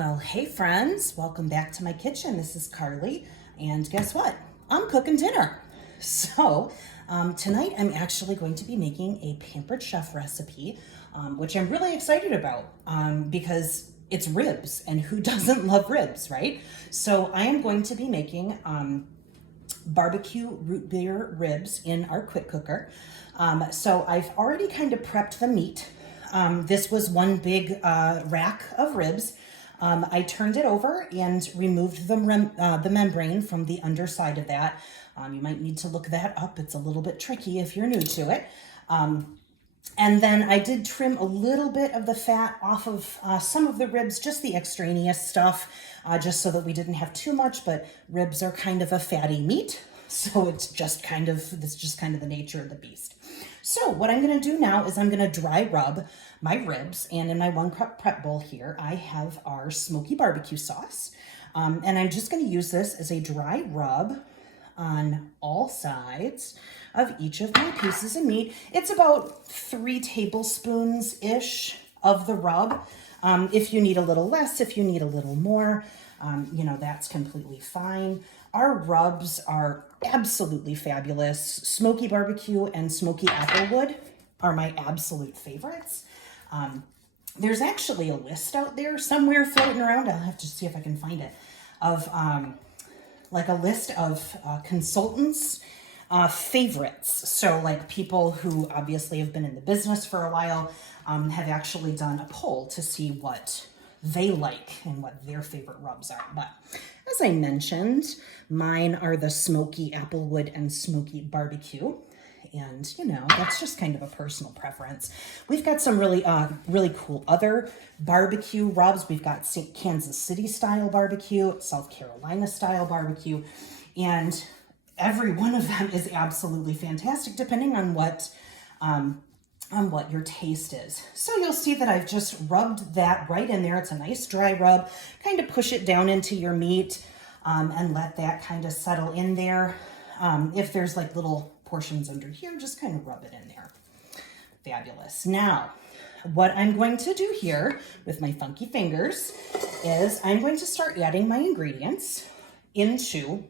Well, hey friends, welcome back to my kitchen. This is Carly, and guess what? I'm cooking dinner. So tonight I'm actually going to be making a Pampered Chef recipe, which I'm really excited about because it's ribs, and who doesn't love ribs, right? So I am going to be making barbecue root beer ribs in our quick cooker. So I've already kind of prepped the meat. This was one big rack of ribs. I turned it over and removed the membrane from the underside of that. You might need to look that up. It's a little bit tricky if you're new to it. And then I did trim a little bit of the fat off of some of the ribs, just the extraneous stuff, just so that we didn't have too much, but ribs are kind of a fatty meat. So it's just kind of the nature of the beast. So what I'm going to do now is I'm going to dry rub my ribs, and in my 1 cup prep bowl here, I have our smoky barbecue sauce. And I'm just going to use this as a dry rub on all sides of each of my pieces of meat. It's about 3 tablespoons-ish of the rub. If you need a little less, if you need a little more, that's completely fine. Our rubs are absolutely fabulous. Smoky barbecue and smoky applewood are my absolute favorites. There's actually a list out there somewhere floating around. I'll have to see if I can find it, of like a list of consultants' favorites. So like people who obviously have been in the business for a while have actually done a poll to see what they like and what their favorite rubs are. But as I mentioned, mine are the smoky applewood and smoky barbecue. And, that's just kind of a personal preference. We've got some really cool other barbecue rubs. We've got Kansas City style barbecue, South Carolina style barbecue, and every one of them is absolutely fantastic depending on what your taste is. So you'll see that I've just rubbed that right in there. It's a nice dry rub. Kind of push it down into your meat and let that kind of settle in there. If there's like little portions under here, just kind of rub it in there. Fabulous. Now, what I'm going to do here with my funky fingers is I'm going to start adding my ingredients into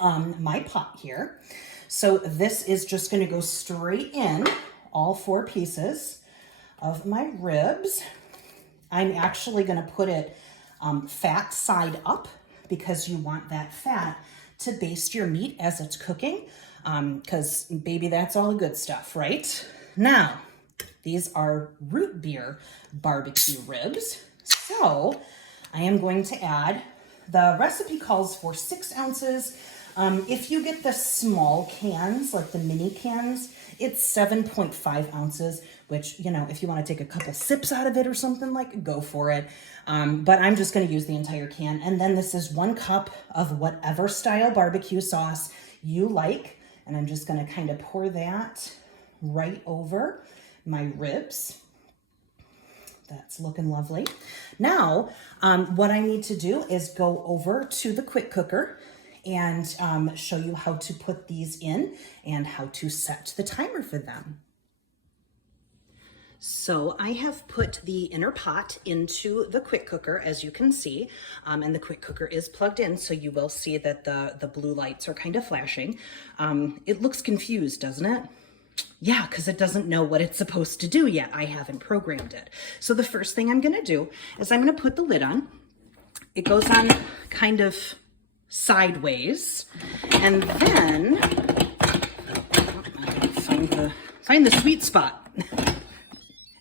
my pot here. So this is just going to go straight in, all 4 pieces of my ribs. I'm actually going to put it fat side up because you want that fat to baste your meat as it's cooking, because baby, that's all the good stuff, right? Now, these are root beer barbecue ribs. So I am going to add, the recipe calls for 6 ounces. If you get the small cans, like the mini cans, it's 7.5 ounces, which, if you want to take a couple sips out of it or something, like, go for it. But I'm just going to use the entire can. And then this is 1 cup of whatever style barbecue sauce you like. And I'm just going to kind of pour that right over my ribs. That's looking lovely. Now, what I need to do is go over to the quick cooker and show you how to put these in and how to set the timer for them. So I have put the inner pot into the quick cooker, as you can see, and the quick cooker is plugged in, so you will see that the blue lights are kind of flashing. It looks confused, doesn't it? Yeah, because it doesn't know what it's supposed to do yet. I haven't programmed it. So the first thing I'm going to do is I'm going to put the lid on. It goes on kind of sideways, and then find the sweet spot.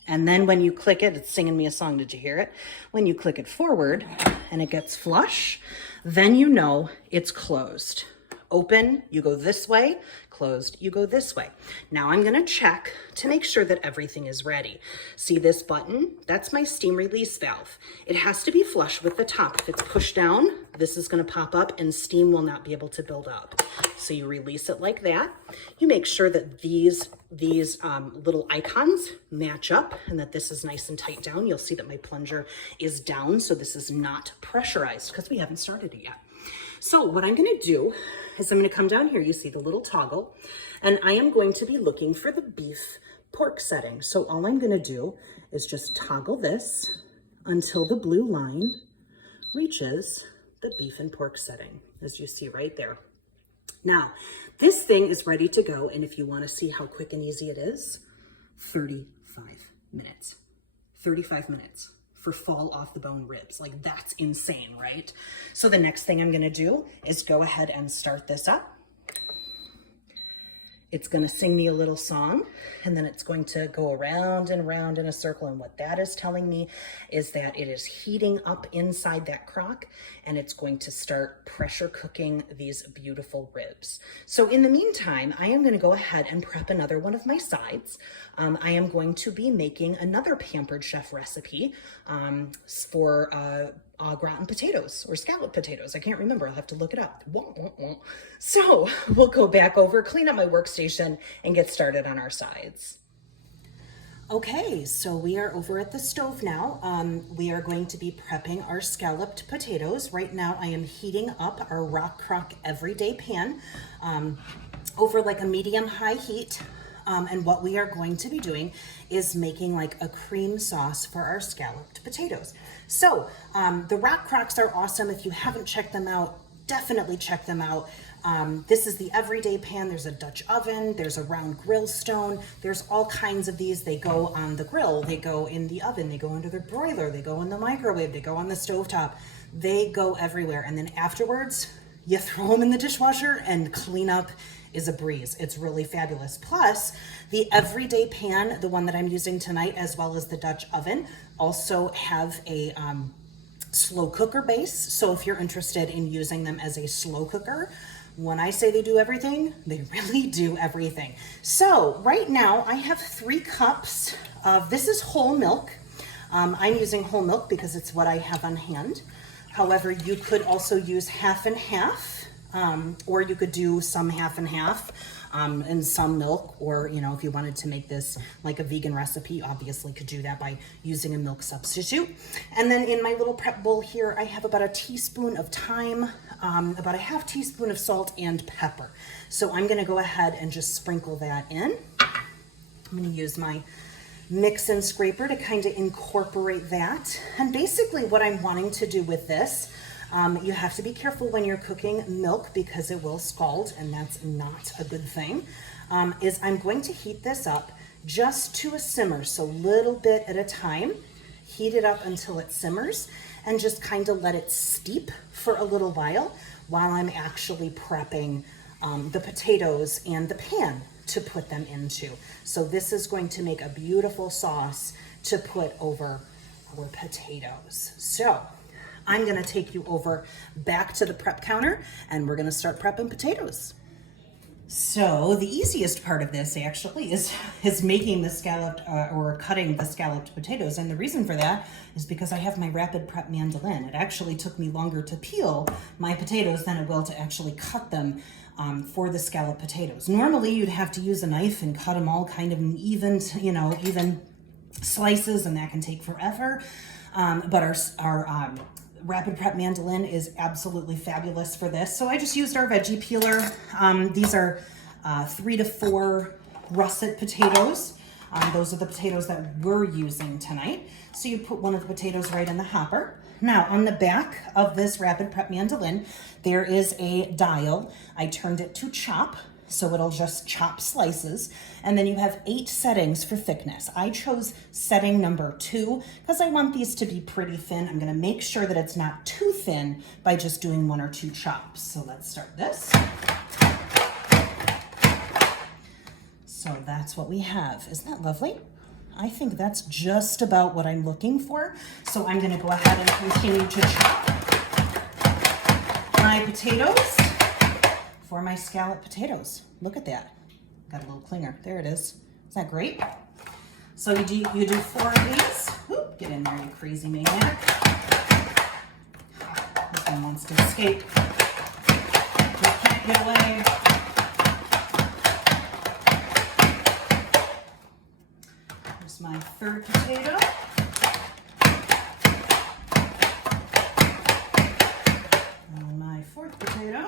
And then when you click it, it's singing me a song. Did you hear it? When you click it forward and it gets flush, then you know it's closed. Open, you go this way. Closed, you go this way. Now I'm going to check to make sure that everything is ready. See this button? That's my steam release valve. It has to be flush with the top. If it's pushed down, this is going to pop up and steam will not be able to build up. So you release it like that. You make sure that these little icons match up and that this is nice and tight down. You'll see that my plunger is down, so this is not pressurized because we haven't started it yet. So what I'm going to do is I'm going to come down here. You see the little toggle, and I am going to be looking for the beef pork setting. So all I'm going to do is just toggle this until the blue line reaches the beef and pork setting, as you see right there. Now, this thing is ready to go, and if you want to see how quick and easy it is, 35 minutes. 35 minutes for fall off the bone ribs. Like, that's insane, right? So the next thing I'm gonna do is go ahead and start this up. It's gonna sing me a little song, and then it's going to go around and around in a circle. And what that is telling me is that it is heating up inside that crock, and it's going to start pressure cooking these beautiful ribs. So in the meantime, I am gonna go ahead and prep another one of my sides. I am going to be making another Pampered Chef recipe for gratin potatoes or scalloped potatoes. I can't remember, I'll have to look it up. So we'll go back over, clean up my workstation, and get started on our sides. Okay, so we are over at the stove now. We are going to be prepping our scalloped potatoes. Right now I am heating up our Rock Crock Everyday pan over like a medium-high heat. And what we are going to be doing is making like a cream sauce for our scalloped potatoes. So the Rock Crocks are awesome. If you haven't checked them out, definitely check them out. This is the everyday pan. There's a Dutch oven, there's a round grill stone, there's all kinds of these. They go on the grill, they go in the oven, they go under the broiler, they go in the microwave, they go on the stovetop, they go everywhere. And then afterwards, you throw them in the dishwasher and clean up is a breeze. It's really fabulous. Plus, the everyday pan, the one that I'm using tonight, as well as the Dutch oven, also have a slow cooker base. So if you're interested in using them as a slow cooker, when I say they do everything, they really do everything. So right now I have 3 cups of, this is whole milk. I'm using whole milk because it's what I have on hand. However, you could also use half and half. Or you could do some half and half and some milk, or if you wanted to make this like a vegan recipe, you obviously could do that by using a milk substitute. And then in my little prep bowl here, I have about a teaspoon of thyme, about a half teaspoon of salt and pepper. So I'm gonna go ahead and just sprinkle that in. I'm gonna use my mix and scraper to kind of incorporate that. And basically what I'm wanting to do with this, you have to be careful when you're cooking milk because it will scald, and that's not a good thing, is I'm going to heat this up just to a simmer, so little bit at a time. Heat it up until it simmers and just kind of let it steep for a little while I'm actually prepping the potatoes and the pan to put them into. So this is going to make a beautiful sauce to put over our potatoes. So I'm gonna take you over back to the prep counter and we're gonna start prepping potatoes. So the easiest part of this actually is making the scalloped or cutting the scalloped potatoes. And the reason for that is because I have my rapid prep mandolin. It actually took me longer to peel my potatoes than it will to actually cut them for the scalloped potatoes. Normally you'd have to use a knife and cut them all kind of in even slices, and that can take forever. But our rapid prep mandolin is absolutely fabulous for this. So I just used our veggie peeler. These are 3 to 4 russet potatoes. Those are the potatoes that we're using tonight. So you put one of the potatoes right in the hopper. Now on the back of this rapid prep mandolin, there is a dial. I turned it to chop, so it'll just chop slices. And then you have 8 settings for thickness. I chose setting number 2 because I want these to be pretty thin. I'm gonna make sure that it's not too thin by just doing 1 or 2 chops. So let's start this. So that's what we have. Isn't that lovely? I think that's just about what I'm looking for. So I'm gonna go ahead and continue to chop my potatoes for my scalloped potatoes. Look at that. Got a little clinger. There it is. Isn't that great? So you do 4 of these. Oop, get in there, you crazy maniac. This one wants to escape. You can't get away. Here's my 3rd potato. And my 4th potato.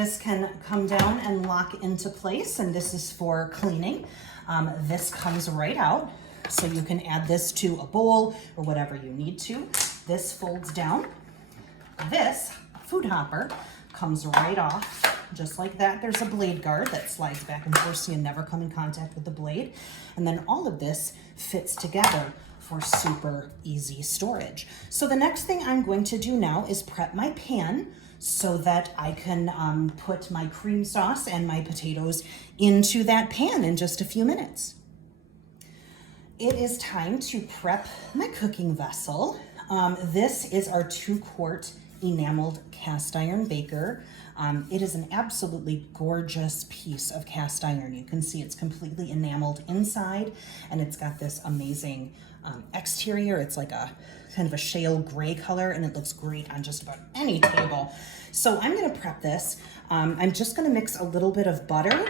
this can come down and lock into place, and this is for cleaning. This comes right out, so you can add this to a bowl or whatever you need to. This folds down. This food hopper comes right off, just like that. There's a blade guard that slides back and forth so you never come in contact with the blade. And then all of this fits together for super easy storage. So the next thing I'm going to do now is prep my pan so that I can put my cream sauce and my potatoes into that pan in just a few minutes. It is time to prep my cooking vessel. This is our 2-quart Enameled Cast Iron Baker. It is an absolutely gorgeous piece of cast iron. You can see it's completely enameled inside, and it's got this amazing exterior. It's like a kind of a shale gray color, and it looks great on just about any table. So I'm gonna prep this. I'm just gonna mix a little bit of butter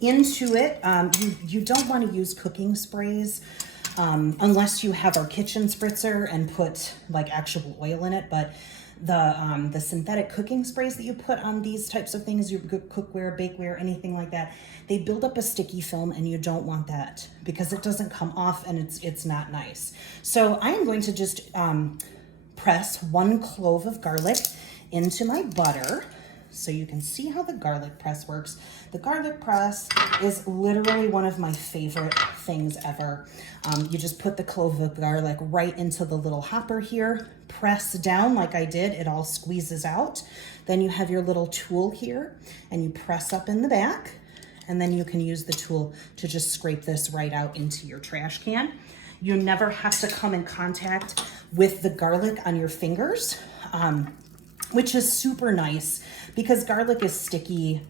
into it. You don't want to use cooking sprays unless you have our kitchen spritzer and put like actual oil in it. But the synthetic cooking sprays that you put on these types of things, your cookware, bakeware, anything like that, they build up a sticky film, and you don't want that because it doesn't come off, and it's not nice. So I am going to just press 1 clove of garlic into my butter, so you can see how the garlic press works. The garlic press is literally one of my favorite things ever. You just put the clove of garlic right into the little hopper here, press down like I did, it all squeezes out. Then you have your little tool here, and you press up in the back, and then you can use the tool to just scrape this right out into your trash can. You never have to come in contact with the garlic on your fingers, which is super nice because garlic is sticky,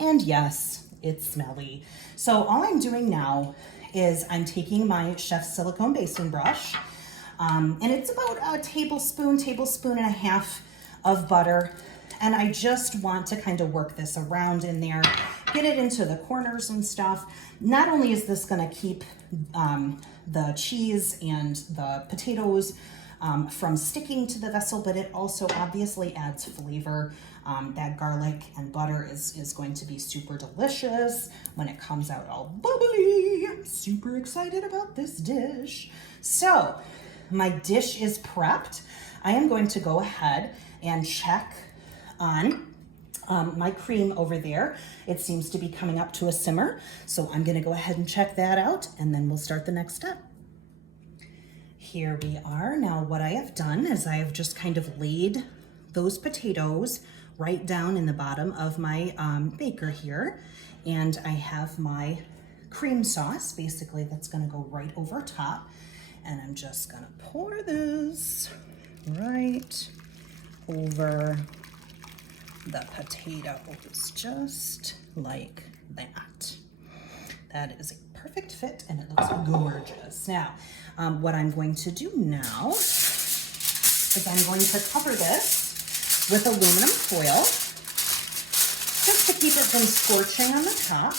and yes, it's smelly. So all I'm doing now is I'm taking my chef's silicone basting brush, and it's about a tablespoon and a half of butter, and I just want to kind of work this around in there, get it into the corners and stuff. Not only is this gonna keep the cheese and the potatoes from sticking to the vessel, but it also obviously adds flavor. That garlic and butter is going to be super delicious when it comes out all bubbly. I'm super excited about this dish. So my dish is prepped. I am going to go ahead and check on my cream over there. It seems to be coming up to a simmer. So I'm gonna go ahead and check that out, and then we'll start the next step. Here we are. Now what I have done is I have just kind of laid those potatoes right down in the bottom of my baker here. And I have my cream sauce, basically, that's gonna go right over top. And I'm just gonna pour this right over the potatoes, just like that. That is a perfect fit, and it looks gorgeous. Now, what I'm going to do now is I'm going to cover this with aluminum foil, just to keep it from scorching on the top.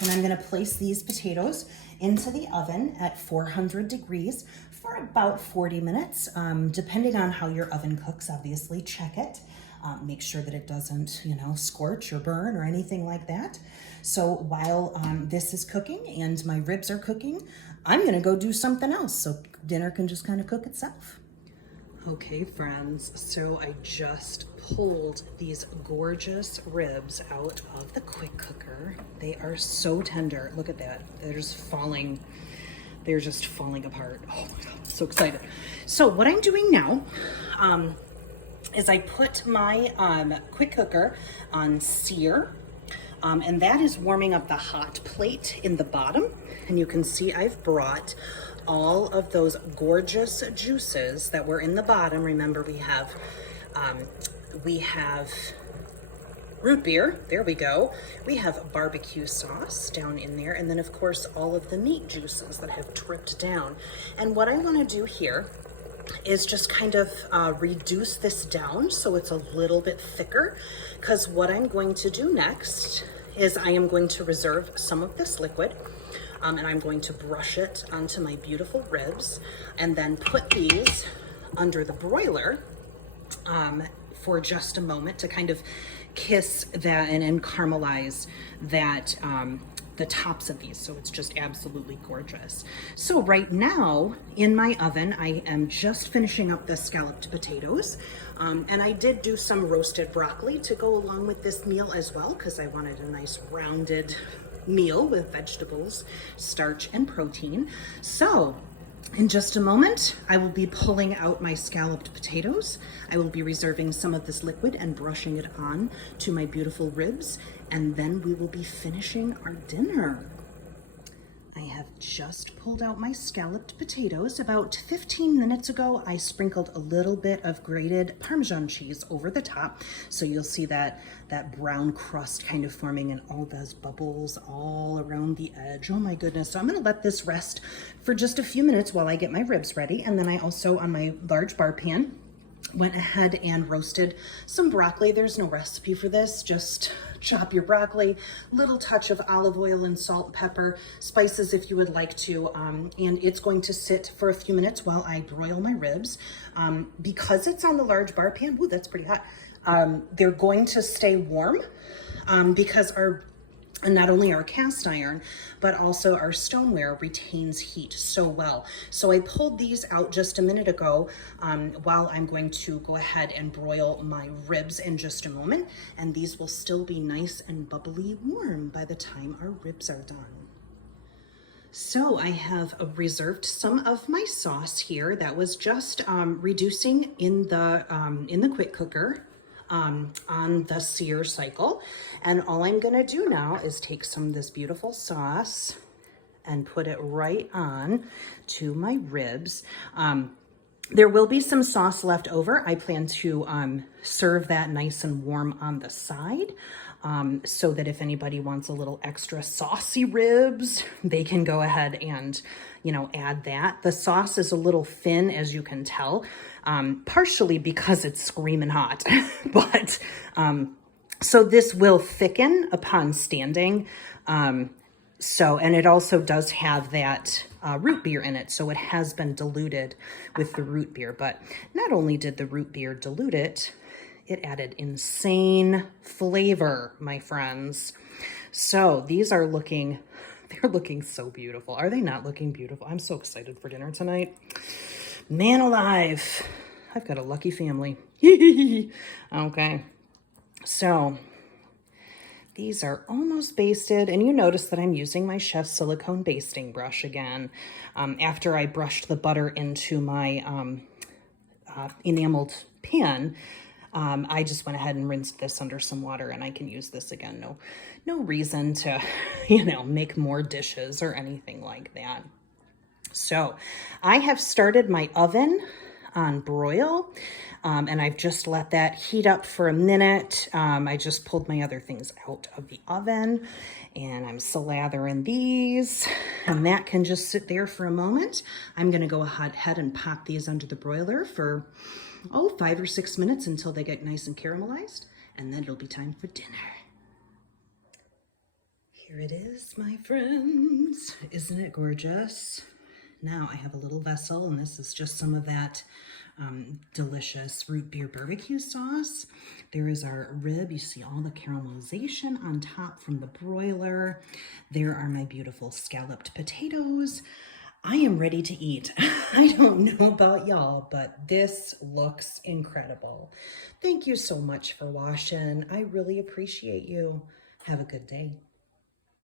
And I'm gonna place these potatoes into the oven at 400 degrees for about 40 minutes, depending on how your oven cooks. Obviously, check it. Make sure that it doesn't, scorch or burn or anything like that. So while this is cooking and my ribs are cooking, I'm gonna go do something else so dinner can just kind of cook itself. Okay, friends, so I just pulled these gorgeous ribs out of the quick cooker. They are so tender. Look at that. They're just falling apart. Oh my God, I'm so excited. So what I'm doing now is I put my quick cooker on sear, and that is warming up the hot plate in the bottom. And you can see I've brought all of those gorgeous juices that were in the bottom. Remember, we have root beer, there we go. We have barbecue sauce down in there, and then of course all of the meat juices that have dripped down. And what I want to do here is just kind of reduce this down so it's a little bit thicker, because what I'm going to do next is I am going to reserve some of this liquid, and I'm going to brush it onto my beautiful ribs, and then put these under the broiler for just a moment to kind of kiss that and caramelize that, the tops of these. So it's just absolutely gorgeous. So right now in my oven, I am just finishing up the scalloped potatoes. And I did do some roasted broccoli to go along with this meal as well, because I wanted a nice rounded meal with vegetables, starch, and protein. So in just a moment, I will be pulling out my scalloped potatoes. I will be reserving some of this liquid and brushing it on to my beautiful ribs, and then we will be finishing our dinner. I have just pulled out my scalloped potatoes. About 15 minutes ago, I sprinkled a little bit of grated Parmesan cheese over the top. So you'll see that brown crust kind of forming and all those bubbles all around the edge. Oh my goodness. So I'm gonna let this rest for just a few minutes while I get my ribs ready. And then I also, on my large bar pan, went ahead and roasted some broccoli. There's no recipe for this, just chop your broccoli, little touch of olive oil and salt, pepper, spices if you would like to, and it's going to sit for a few minutes while I broil my ribs. Because it's on the large bar pan, ooh, that's pretty hot, they're going to stay warm because not only our cast iron, but also our stoneware retains heat so well. So I pulled these out just a minute ago while I'm going to go ahead and broil my ribs in just a moment. And these will still be nice and bubbly warm by the time our ribs are done. So I have reserved some of my sauce here that was just reducing in the quick cooker on the sear cycle. And all I'm gonna do now is take some of this beautiful sauce and put it right on to my ribs. There will be some sauce left over. I plan to serve that nice and warm on the side, so that if anybody wants a little extra saucy ribs, they can go ahead and, add that. The sauce is a little thin, as you can tell, partially because it's screaming hot, but so this will thicken upon standing. And it also does have that root beer in it, so it has been diluted with the root beer. But not only did the root beer dilute it, it added insane flavor, my friends. So these are they're looking so beautiful. Are they not looking beautiful? I'm so excited for dinner tonight. Man alive, I've got a lucky family. Okay, so these are almost basted, and you notice that I'm using my chef's silicone basting brush again. After I brushed the butter into my enameled pan, I just went ahead and rinsed this under some water, and I can use this again. No reason to, make more dishes or anything like that. So I have started my oven on broil, and I've just let that heat up for a minute. I just pulled my other things out of the oven, and I'm slathering these, and that can just sit there for a moment. I'm gonna go ahead and pop these under the broiler for 5 or 6 minutes until they get nice and caramelized, and then it'll be time for dinner. Here it is, my friends. Isn't it gorgeous? Now I have a little vessel, and this is just some of that delicious root beer barbecue sauce. There is our rib. You see all the caramelization on top from the broiler. There are my beautiful scalloped potatoes. I am ready to eat. I don't know about y'all, but this looks incredible. Thank you so much for watching. I really appreciate you. Have a good day.